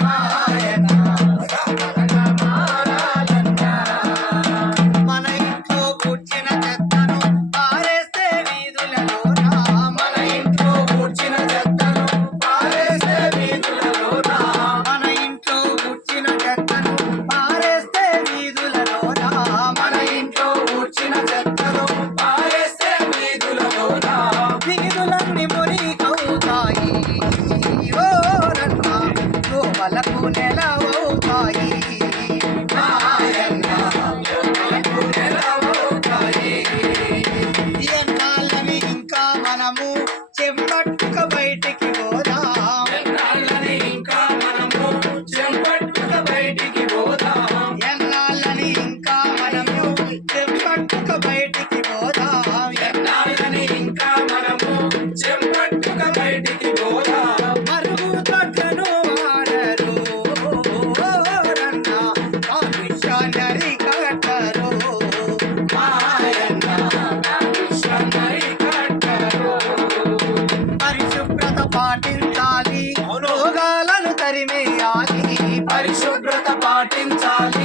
మాయన్న సామరగా మారాలన్న. మన ఇంట్లో కూర్చిన చెత్తను పారేస్తే వీధులలోన. మన ఇంట్లో కూర్చిన చెత్తను పారేస్తే వీధులలోన. మన ఇంట్లో కూర్చిన చెత్తను పారేస్తే వీధులలోన. మన ఇంట్లో కూర్చిన చెత్తను పారేస్తే వీధులలోన. వీధులన్నీ మురికవుతాయి ఓ రన్న, దోమలకు నెలవవుతాయి. మాయన్న దోమలకు నెలవవుతాయి. ఎన్నాళ్ళని ఇంకా మనము చెంపట్టుక బయటికి పోదాం. ఎన్నాళ్ళని ఇంకా మనము చెంపట్టుక బయటికి పోదాం. ఎన్నాళ్ళని ఇంకా మనము చెంపట్టుక బయటికి పోదాం. ఎన్నాళ్ళని ఇంకా మనము చెంపట్టుక బయటికి పోదాం. మరుగుదొడ్లను వాడరు రన్న, కాలుష్యాన్ని అరికట్టరు. మాయన్న కాలుష్యాన్ని అరికట్టరు. పరిశుభ్రత పాటించాలి, రోగాలను తరిమేయాలి. పరిశుభ్రత పాటించాలి,